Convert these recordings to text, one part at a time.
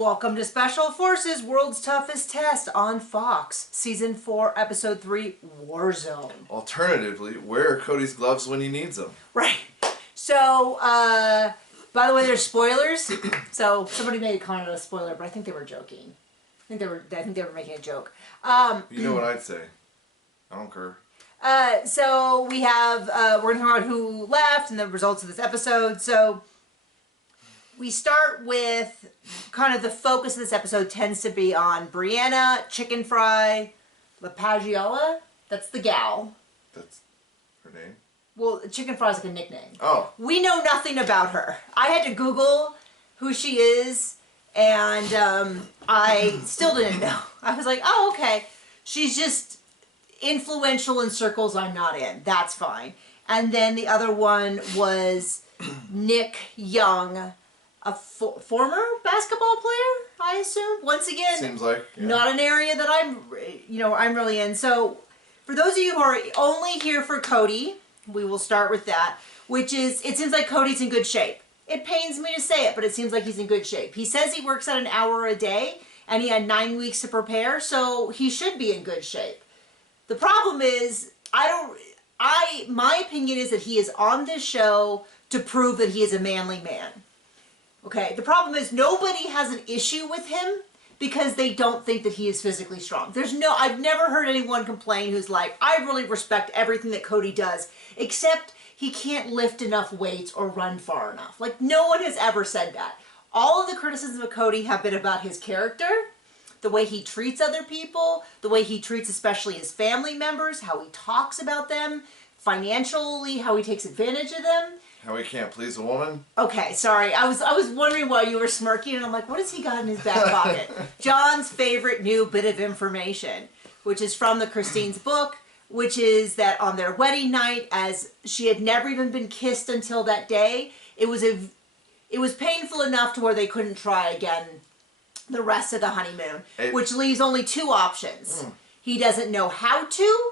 Welcome to Special Forces World's Toughest Test on Fox, Season 4, Episode 3, Warzone. Alternatively, where are Cody's gloves when he needs them? Right. So, by the way, there's spoilers. So, somebody made a comment on a spoiler, but I think they were joking. I think they were making a joke. You know what I'd say. I don't care. So, we have, we're going to talk about who left and the results of this episode. So, we start with kind of the focus of this episode tends to be on Brianna, Chicken Fry, LaPagiola. That's the gal. That's her name? Well, Chicken Fry is like a nickname. Oh. We know nothing about her. I had to Google who she is, and I still didn't know. I was like, oh, okay. She's just influential in circles I'm not in. That's fine. And then the other one was Nick Young, a former basketball player, I assume. Once again, seems like not an area that I'm really in. So, for those of you who are only here for Cody, we will start with that, which is, it seems like Cody's in good shape. It pains me to say it, but it seems like he's in good shape. He says he works at an hour a day, and he had 9 weeks to prepare, so he should be in good shape. The problem is, my opinion is that he is on this show to prove that he is a manly man. Okay, the problem is nobody has an issue with him because they don't think that he is physically strong. I've never heard anyone complain who's like, I really respect everything that Cody does, except he can't lift enough weights or run far enough. Like, no one has ever said that. All of the criticisms of Cody have been about his character, the way he treats other people, the way he treats especially his family members, how he talks about them, financially, how he takes advantage of them. How he can't please a woman? Okay, sorry. I was wondering why you were smirking, and I'm like, what has he got in his back pocket? John's favorite new bit of information, which is from the Christine's book, which is that on their wedding night, as she had never even been kissed until that day, it was painful enough to where they couldn't try again the rest of the honeymoon, which leaves only two options. He doesn't know how to,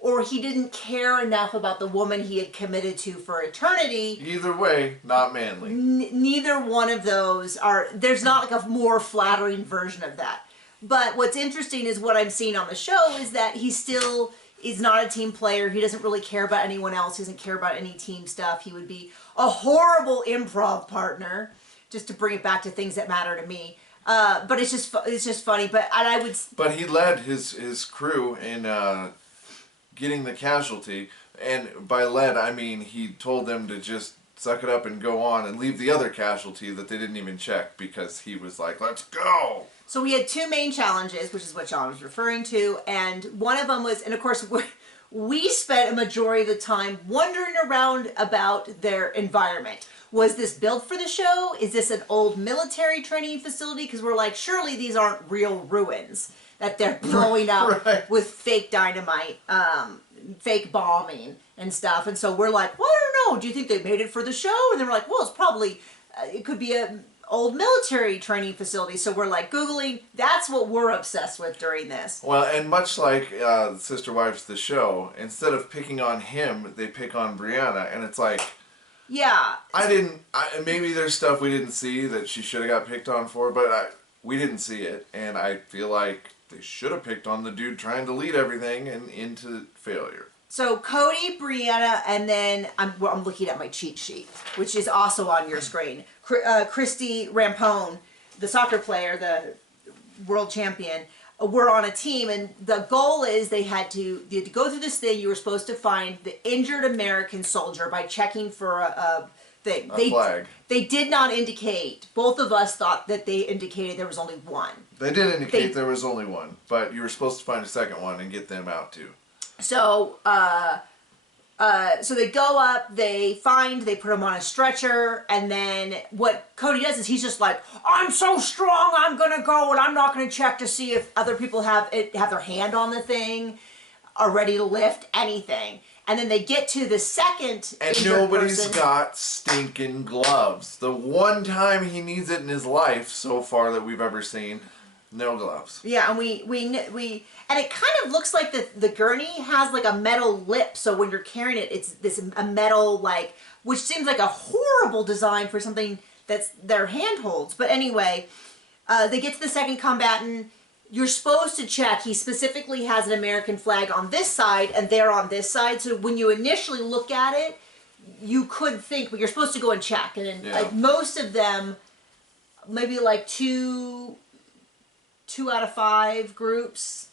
or he didn't care enough about the woman he had committed to for eternity. Either way, not manly. Neither one of those are, there's not like a more flattering version of that. But what's interesting is what I'm seeing on the show is that he still is not a team player. He doesn't really care about anyone else. He doesn't care about any team stuff. He would be a horrible improv partner, just to bring it back to things that matter to me. But it's just funny. But he led his crew in getting the casualty, and by led I mean he told them to just suck it up and go on and leave the other casualty that they didn't even check because he was like, let's go. So we had two main challenges, which is what John was referring to, and one of them was, and of course we spent a majority of the time wondering around about their environment. Was this built for the show? Is this an old military training facility? Because we're like, surely these aren't real ruins that they're blowing up right. with fake dynamite, fake bombing and stuff. And so we're like, well, I don't know. Do you think they made it for the show? And they were like, well, it's probably, it could be an old military training facility. So we're like Googling. That's what we're obsessed with during this. Well, and much like Sister Wives the show, instead of picking on him, they pick on Brianna. And it's like, yeah. Maybe there's stuff we didn't see that she should have got picked on for, but we didn't see it. And I feel like they should have picked on the dude trying to lead everything and into failure. So Cody, Brianna, and then I'm looking at my cheat sheet, which is also on your screen. Christy Rampone, the soccer player, the world champion, were on a team, and the goal is they had to go through this thing. You were supposed to find the injured American soldier by checking for a thing. A flag. They did not indicate. Both of us thought that they indicated there was only one. They did indicate there was only one, but you were supposed to find a second one and get them out too. So, so they go up, they put him on a stretcher, and then what Cody does is he's just like, I'm so strong, I'm gonna go, and I'm not gonna check to see if other people have their hand on the thing, are ready to lift anything. And then they get to the second and nobody's got stinking gloves. The one time he needs it in his life so far that we've ever seen, no gloves. Yeah, and and it kind of looks like the gurney has like a metal lip, so when you're carrying it, it's a metal, like, which seems like a horrible design for something that's their handholds. But anyway, They get to the second combatant. You're supposed to check. He specifically has an American flag on this side, and they're on this side. So when you initially look at it, you could think, but you're supposed to go and check. And like most of them, maybe like two out of 5 groups,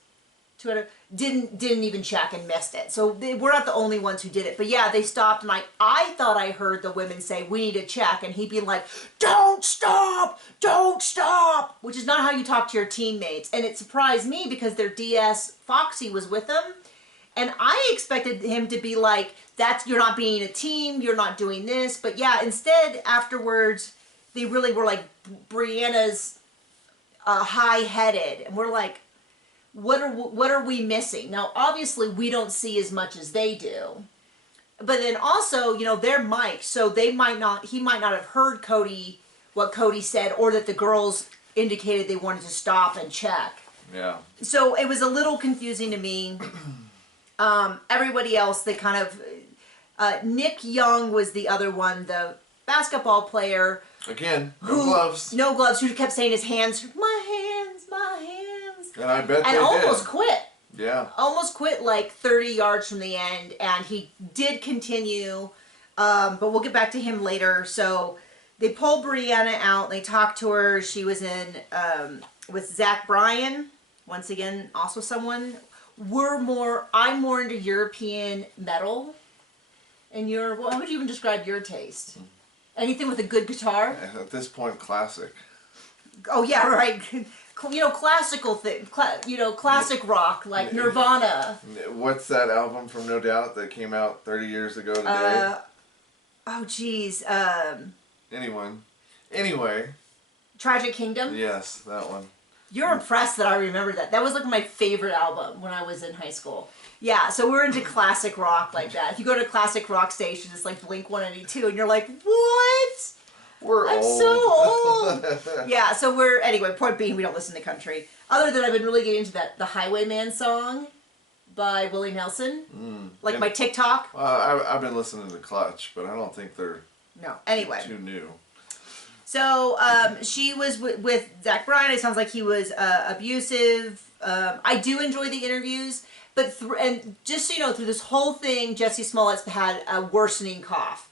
didn't even check and missed it. So we're not the only ones who did it. But yeah, they stopped, and I thought I heard the women say, we need to check, and he'd be like, don't stop, which is not how you talk to your teammates. And it surprised me because their DS Foxy was with them, and I expected him to be like, you're not being a team, you're not doing this. But yeah, instead afterwards they really were like, Brianna's high-headed, and we're like, what are we missing? Now, obviously, we don't see as much as they do. But then also, you know, they're mics, so he might not have heard what Cody said, or that the girls indicated they wanted to stop and check. Yeah. So it was a little confusing to me. Everybody else, they kind of... Nick Young was the other one, the basketball player. Again, no gloves, who kept saying his hands, my hands. And I bet and almost quit. Yeah. Almost quit like 30 yards from the end, and he did continue, but we'll get back to him later. So they pulled Brianna out, they talked to her. She was in with Zach Bryan, once again, also someone. I'm more into European metal, and how would you even describe your taste? Anything with a good guitar? At this point, classic. Oh yeah, right. You know, classical thing. Classic rock like Nirvana. What's that album from No Doubt that came out 30 years ago today? Oh geez. Anyway. Tragic Kingdom. Yes, that one. You're impressed that I remember that. That was like my favorite album when I was in high school. Yeah, so we're into classic rock like that. If you go to a classic rock station, it's like Blink 182, and you're like, what? I'm old. so old. Yeah, so anyway, point being, we don't listen to country. Other than I've been really getting into the Highwayman song by Willie Nelson. My TikTok. I've been listening to Clutch, but I don't think they're too new. So she was with Zach Bryan. It sounds like he was abusive. I do enjoy the interviews, but and just so you know, through this whole thing, Jesse Smollett's had a worsening cough.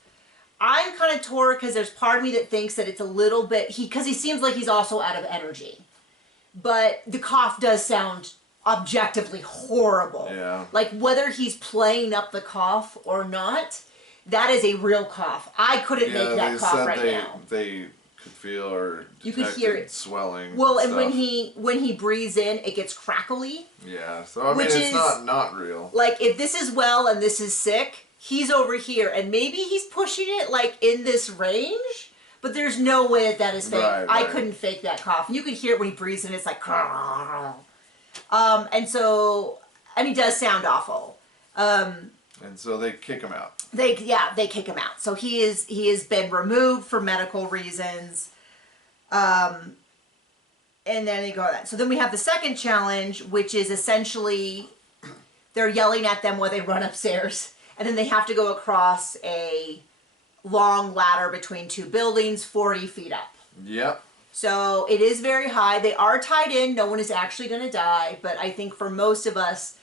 I'm kind of torn because there's part of me that thinks that it's a little bit, because he seems like he's also out of energy. But the cough does sound objectively horrible. Yeah. Like whether he's playing up the cough or not, that is a real cough. I couldn't make that cough right now. They could feel or you could hear it swelling. Well, and when he breathes in, it gets crackly. Yeah. So I mean, it's not real. Like if this is well and this is sick, he's over here, and maybe he's pushing it like in this range, but there's no way that is fake. Right. I couldn't fake that cough. And you could hear it when he breathes in, it's like, and he does sound awful. And so they kick him out. They kick him out. So he has been removed for medical reasons. And then they go that. So then we have the second challenge, which is essentially they're yelling at them while they run upstairs. And then they have to go across a long ladder between 2 buildings, 40 feet up. Yep. So it is very high. They are tied in. No one is actually going to die. But I think for most of us,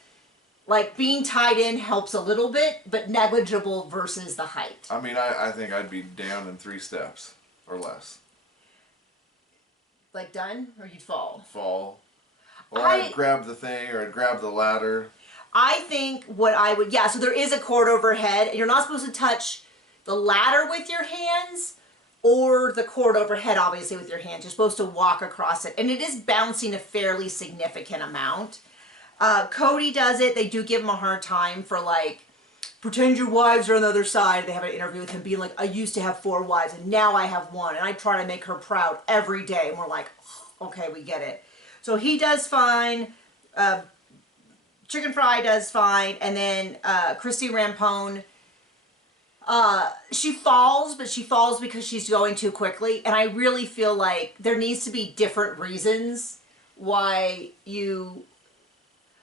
like being tied in helps a little bit, but negligible versus the height. I mean, I think I'd be down in 3 steps or less. Like done? Or you'd fall? Fall. Or I'd grab the thing, or I'd grab the ladder. I think so there is a cord overhead, and you're not supposed to touch the ladder with your hands, or the cord overhead, obviously, with your hands. You're supposed to walk across it, and it is bouncing a fairly significant amount. Cody does it. They do give him a hard time for, like, pretend your wives are on the other side. They have an interview with him being like, I used to have 4 wives, and now I have 1, and I try to make her proud every day. And we're like, okay, we get it. So he does fine. Chicken Fry does fine. And then Christy Rampone, she falls, but she falls because she's going too quickly. And I really feel like there needs to be different reasons why you...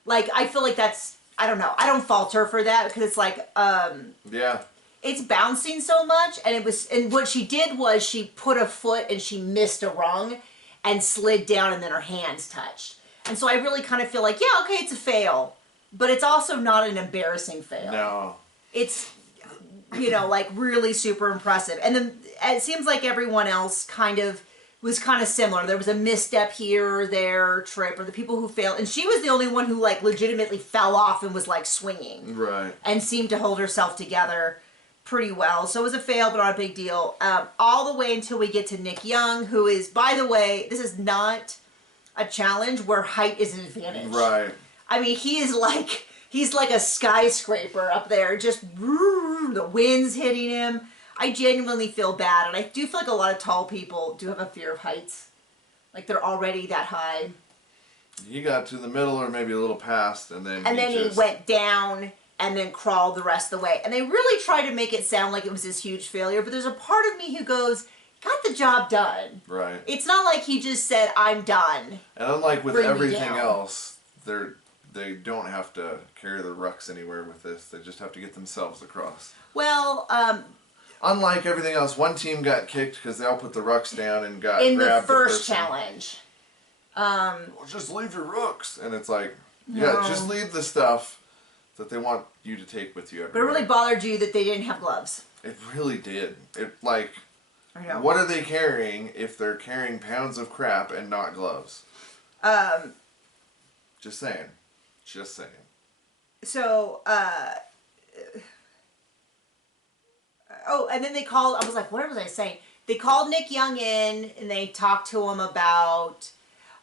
Like, I feel like that's... I don't know. I don't fault her for that because it's like... yeah. It's bouncing so much, and what she did was she put a foot and she missed a rung. and slid down, and then her hands touched. And so I really kind of feel like, yeah, okay, it's a fail, but it's also not an embarrassing fail. No. It's, you know, like really super impressive. And then it seems like everyone else was kind of similar. There was a misstep here or there, trip, or the people who failed. And she was the only one who like legitimately fell off and was like swinging. Right. And seemed to hold herself together pretty well. So it was a fail, but not a big deal. All the way until we get to Nick Young, who is, by the way, this is not a challenge where height is an advantage. Right. I mean, he's like a skyscraper up there, just the wind's hitting him. I genuinely feel bad, and I do feel like a lot of tall people do have a fear of heights. Like they're already that high. He got to the middle or maybe a little past, and then he went down and then crawled the rest of the way. And they really try to make it sound like it was this huge failure, but there's a part of me who goes, got the job done. Right. It's not like he just said, I'm done. And unlike with Bring me everything down. else, they don't have to carry the rucks anywhere with this. They just have to get themselves across. Well, unlike everything else, one team got kicked because they all put the rucks down and got in the grabbed first person. challenge. Well, just leave your rucks. And it's like, yeah, just leave the stuff that they want you to take with you everywhere. But it really bothered you that they didn't have gloves. It really did. It, like, I know. what are they carrying if they're carrying pounds of crap and not gloves? Just saying. Just saying. So, oh, and then they called, I was like, what was I saying? They called Nick Young in, and they talked to him about,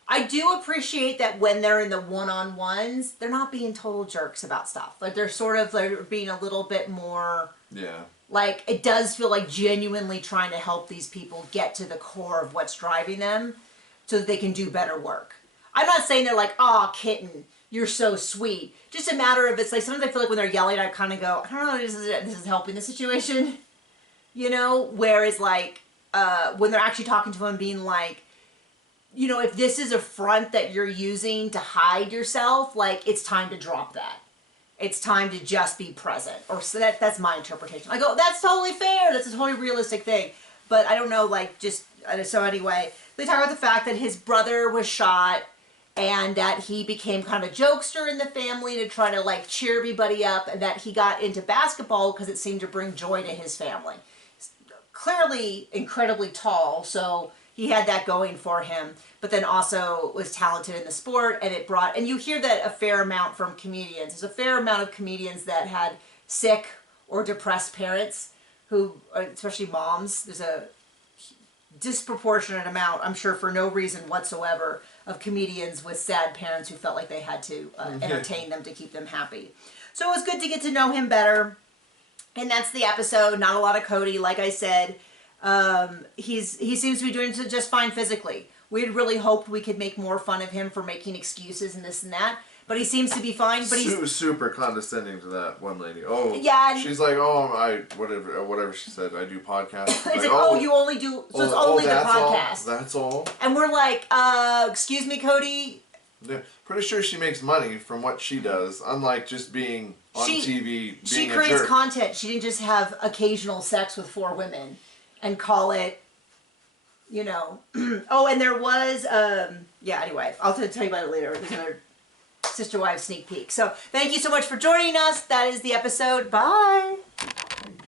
I do appreciate that when they're in the one-on-ones, they're not being total jerks about stuff. Like, they're sort of like being a little bit more, Yeah. like, it does feel like genuinely trying to help these people get to the core of what's driving them so that they can do better work. I'm not saying they're like, aw, kitten, you're so sweet. Just a matter of, it's like, sometimes I feel like when they're yelling, I kind of go, I don't know, this is helping the situation. You know? Whereas, like, when they're actually talking to him, being like, you know, if this is a front that you're using to hide yourself, like, it's time to drop that. It's time to just be present. Or so that's my interpretation. I go, that's totally fair. That's a totally realistic thing. But I don't know, like, just, so anyway, they talk about the fact that his brother was shot and that he became kind of a jokester in the family to try to, like, cheer everybody up, and that he got into basketball because it seemed to bring joy to his family. Clearly incredibly tall, so he had that going for him, but then also was talented in the sport, and it brought, and you hear that a fair amount from comedians. There's a fair amount of comedians that had sick or depressed parents who, especially moms, there's a disproportionate amount, I'm sure for no reason whatsoever, of comedians with sad parents who felt like they had to entertain them to keep them happy. So it was good to get to know him better. And that's the episode. Not a lot of Cody, like I said. He seems to be doing just fine physically. We had really hoped we could make more fun of him for making excuses and this and that. But he seems to be fine. But he's super condescending to that one lady. Oh, yeah. She's like, whatever she said. I do podcasts. It's like, oh, you only do. So it's only the podcast. That's all. And we're like, excuse me, Cody. Yeah, pretty sure she makes money from what she does. Unlike just being on TV. She creates content. She didn't just have occasional sex with 4 women and call it, you know. Oh, and there was, yeah, anyway, I'll tell you about it later. There's another Sister Wives sneak peek. So thank you so much for joining us. That is the episode. Bye.